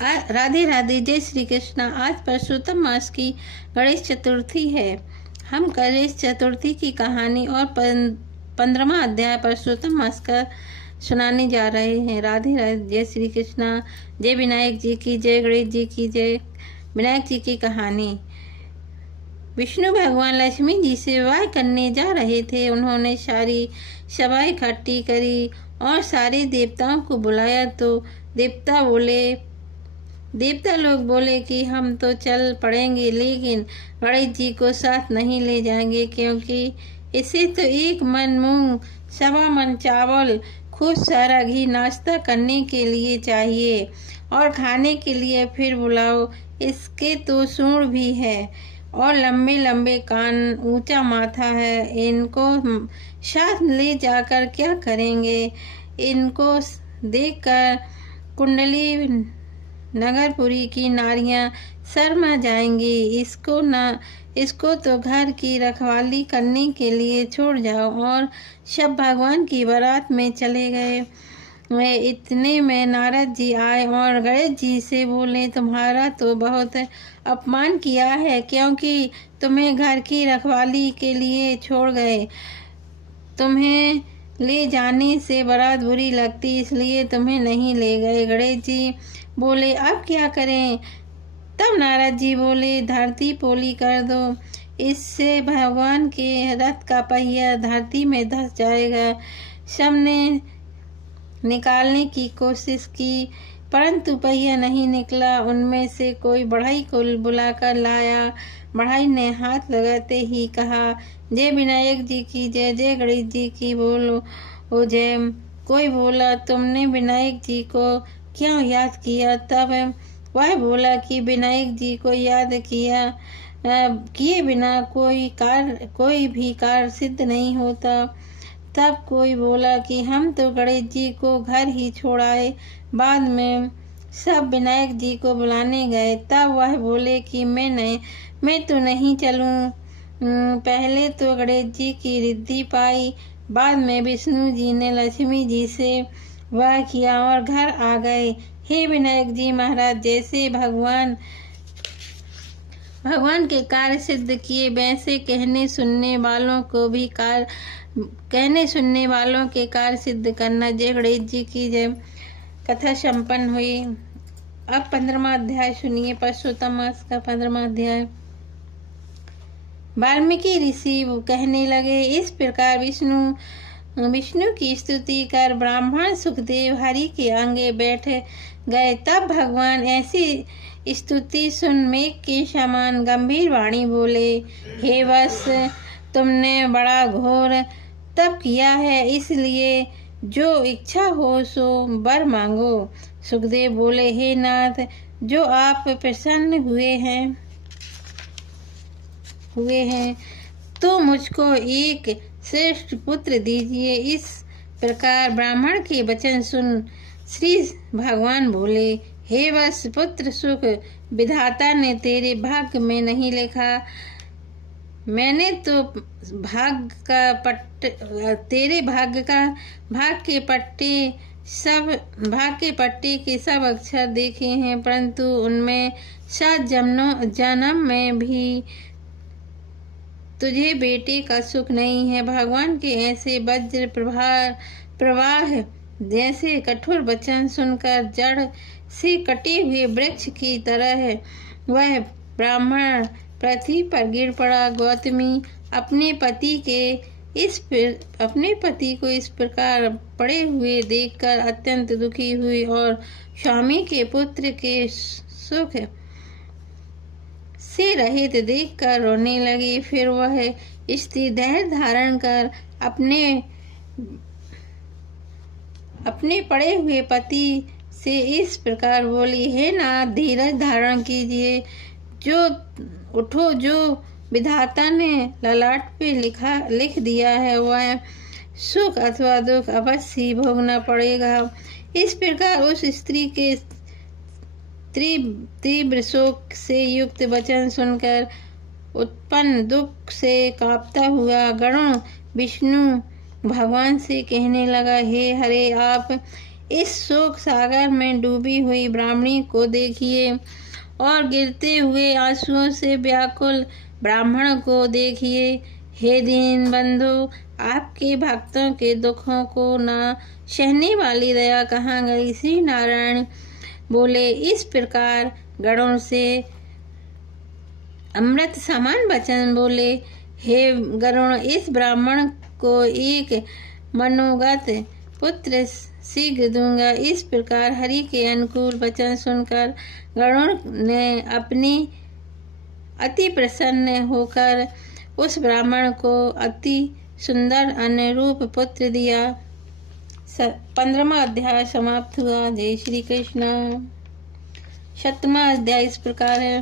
राधे राधे, जय श्री कृष्णा। आज पुरुषोत्तम मास की गणेश चतुर्थी है। हम गणेश चतुर्थी की कहानी और 15वां अध्याय पुरुषोत्तम मास का सुनाने जा रहे हैं। राधे राधे, जय श्री कृष्णा। जय विनायक जी की जय, गणेश जी की जय। विनायक जी की कहानी। विष्णु भगवान लक्ष्मी जी से विवाह करने जा रहे थे। उन्होंने सारी सभा इकट्ठी करी और सारे देवताओं को बुलाया तो देवता लोग बोले कि हम तो चल पड़ेंगे, लेकिन गणेश जी को साथ नहीं ले जाएंगे, क्योंकि इसे तो एक मन मूंग, सवा मन चावल, खूब सारा घी नाश्ता करने के लिए चाहिए और खाने के लिए फिर बुलाओ। इसके तो सूंड भी है और लंबे लंबे कान, ऊंचा माथा है। इनको साथ ले जाकर क्या करेंगे? इनको देखकर कुंडली नगरपुरी की नारियां शर्मा जाएंगी। इसको तो घर की रखवाली करने के लिए छोड़ जाओ। और सब भगवान की बारात में चले गए। वे इतने में नारद जी आए और गणेश जी से बोले, तुम्हारा तो बहुत अपमान किया है, क्योंकि तुम्हें घर की रखवाली के लिए छोड़ गए। तुम्हें ले जाने से बारात बुरी लगती, इसलिए तुम्हें नहीं ले गए। गणेश जी बोले, अब क्या करें? तब नारद जी बोले, धरती पोली कर दो, इससे भगवान के रथ का पहिया धरती में धंस जाएगा। सबने निकालने की कोशिश की, परंतु पहिया नहीं निकला। उनमें से कोई बढ़ई को बुलाकर लाया। बढ़ई ने हाथ लगाते ही कहा, जय विनायक जी की जय, जय गणेश जी की बोलो ओ जय। कोई बोला, तुमने विनायक जी को क्यों याद किया? तब वह बोला कि विनायक जी को याद किए बिना कोई भी कार्य सिद्ध नहीं होता। तब कोई बोला कि हम तो गणेश जी को घर ही छोड़ आए। बाद में सब विनायक जी को बुलाने गए। तब वह बोले कि मैं तो नहीं चलूं। पहले तो गणेश जी की रिद्धि पाई, बाद में विष्णु जी ने लक्ष्मी जी से वाह किया और घर आ गए। हे विनायक जी महाराज, जैसे भगवान के कार्य सिद्ध किए, वैसे कहने सुनने वालों के कार्य सिद्ध करना। जय गणेश जी की जय। कथा संपन्न हुई। अब 15वां अध्याय सुनिए। पुरुषोत्तम मास का 15वां अध्याय। वाल्मीकि ऋषि कहने लगे, इस प्रकार विष्णु की स्तुति कर ब्राह्मण सुखदेव हरि के आगे बैठ गए। तब भगवान ऐसी स्तुति सुन मेघ के समान गंभीर वाणी बोले, हे वत्स, तुमने बड़ा घोर तप किया है, इसलिए जो इच्छा हो सो वर मांगो। सुखदेव बोले, हे नाथ, जो आप प्रसन्न हुए हैं तो मुझको एक श्रेष्ठ पुत्र दीजिए। इस प्रकार ब्राह्मण के वचन सुन श्री भगवान बोले, हे वत्स, पुत्र सुख विधाता ने तेरे भाग्य में नहीं लिखा। मैंने तो तेरे भाग के पट्टे के सब अक्षर देखे हैं, परंतु उनमें 7 जन्म में भी तुझे बेटे का सुख नहीं है। भगवान के ऐसे वज्र प्रवाह जैसे कठोर वचन सुनकर जड़ से कटे हुए वृक्ष की तरह वह ब्राह्मण पृथ्वी पर गिर पड़ा। गौतमी अपने पति को इस प्रकार पड़े हुए देखकर अत्यंत दुखी हुई और स्वामी के पुत्र के सुख से रहित देखकर रोने लगी। फिर वह स्त्री धैर्य धारण कर अपने पड़े हुए पति से इस प्रकार बोली, हे नाथ, धीरज धारण कीजिए। उठो, जो विधाता ने ललाट पे लिख दिया है, वह सुख अथवा दुख अवश्य ही भोगना पड़ेगा। इस प्रकार उस स्त्री के तीव्र शोक से युक्त वचन सुनकर उत्पन्न दुख से कांपता हुआ गरुण विष्णु भगवान से कहने लगा, हे हरे, आप इस शोक सागर में डूबी हुई ब्राह्मणी को देखिए और गिरते हुए आंसुओं से व्याकुल ब्राह्मण को देखिए। हे दीन बंधु, आपके भक्तों के दुखों को न सहने वाली दया कहाँ गई। श्री नारायण बोले, इस प्रकार गणों से अमृत समान वचन बोले। हे गरुण, इस ब्राह्मण को एक मनोगत पुत्र शीघ्र दूंगा। इस प्रकार हरि के अनुकूल वचन सुनकर गरुण ने अपनी अति प्रसन्न होकर उस ब्राह्मण को अति सुंदर अनुरूप पुत्र दिया। 15वां अध्याय समाप्त हुआ। जय श्री कृष्ण। 7वां अध्याय इस प्रकार है।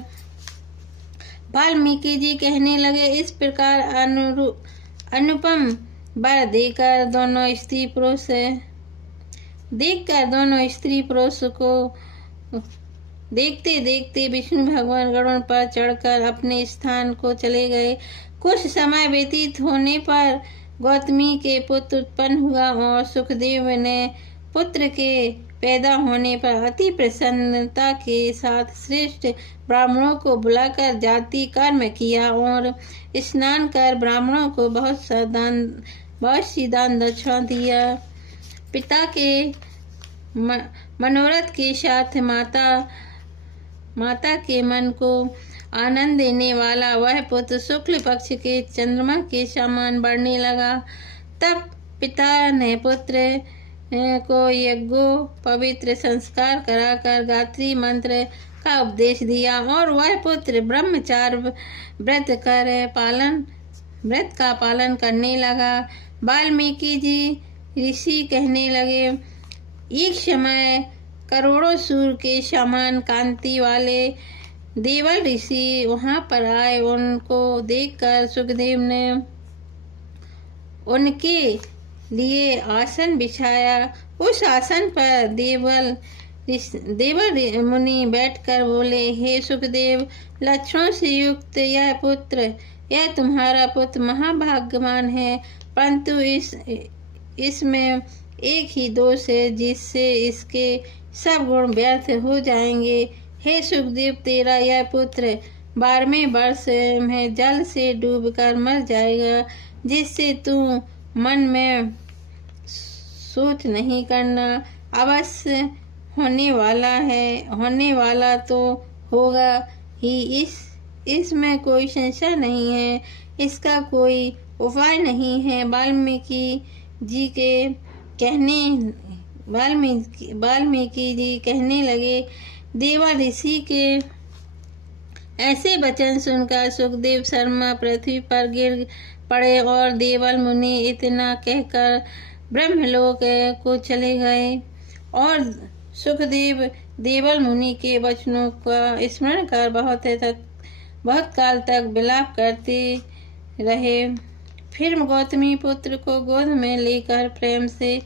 वाल्मीकि जी कहने लगे, इस प्रकार अनुपम वर देखकर दोनों स्त्री पुरुष को देखते देखते विष्णु भगवान गरुड़ पर चढ़कर अपने स्थान को चले गए। कुछ समय व्यतीत होने पर गौतमी के पुत्र उत्पन्न हुआ और सुखदेव ने पुत्र के पैदा होने पर अति प्रसन्नता के साथ श्रेष्ठ ब्राह्मणों को बुलाकर जाति कर्म किया और स्नान कर ब्राह्मणों को बहुत सी दान दक्षिणा दिया। पिता के मनोरथ के साथ माता के मन को आनंद देने वाला वह पुत्र शुक्ल पक्ष के चंद्रमा के समान बढ़ने लगा। तब पिता ने पुत्र को यज्ञों पवित्र संस्कार कराकर गायत्री मंत्र का उपदेश दिया और वह पुत्र ब्रह्मचार्य व्रत का पालन करने लगा। वाल्मीकि जी ऋषि कहने लगे, एक समय करोड़ों सूर्य के समान कांति वाले देवल ऋषि वहां पर आए। उनको देखकर सुखदेव ने उनके लिए आसन बिछाया। उस आसन पर देवल मुनि बैठकर बोले, हे सुखदेव, लक्षणों से युक्त यह तुम्हारा पुत्र महाभाग्यवान है, परंतु इसमें एक ही दोष है जिससे इसके सब गुण व्यर्थ हो जाएंगे। हे सुखदेव, तेरा यह पुत्र 12वें वर्ष में जल से डूबकर मर जाएगा, जिससे तू मन में सोच नहीं करना, अवश्य होने वाला तो होगा ही, इसमें कोई संशय नहीं है, इसका कोई उपाय नहीं है। वाल्मीकि जी कहने लगे, देवा ऋषि के ऐसे वचन सुनकर सुखदेव शर्मा पृथ्वी पर गिर पड़े और देवल मुनि इतना कहकर ब्रह्मलोक को चले गए। और सुखदेव देवल मुनि के वचनों का स्मरण कर बहुत काल तक विलाप करते रहे। फिर गौतमी पुत्र को गोद में लेकर प्रेम से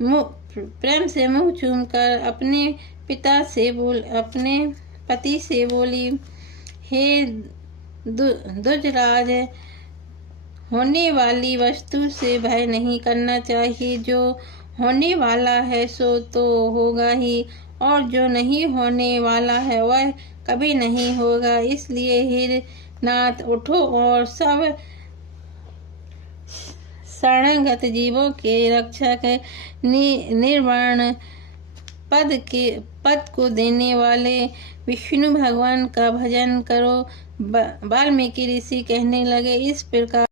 मुंह चूमकर अपने पति से बोली, हे दुजराज, होने वाली वस्तु से भय नहीं करना चाहिए। जो होने वाला है सो तो होगा ही, और जो नहीं होने वाला है वह कभी नहीं होगा। इसलिए हे नाथ, उठो और सब शरणागत जीवों के रक्षक निर्वाण पद को देने वाले विष्णु भगवान का भजन करो। वाल्मीकि ऋषि कहने लगे, इस प्रकार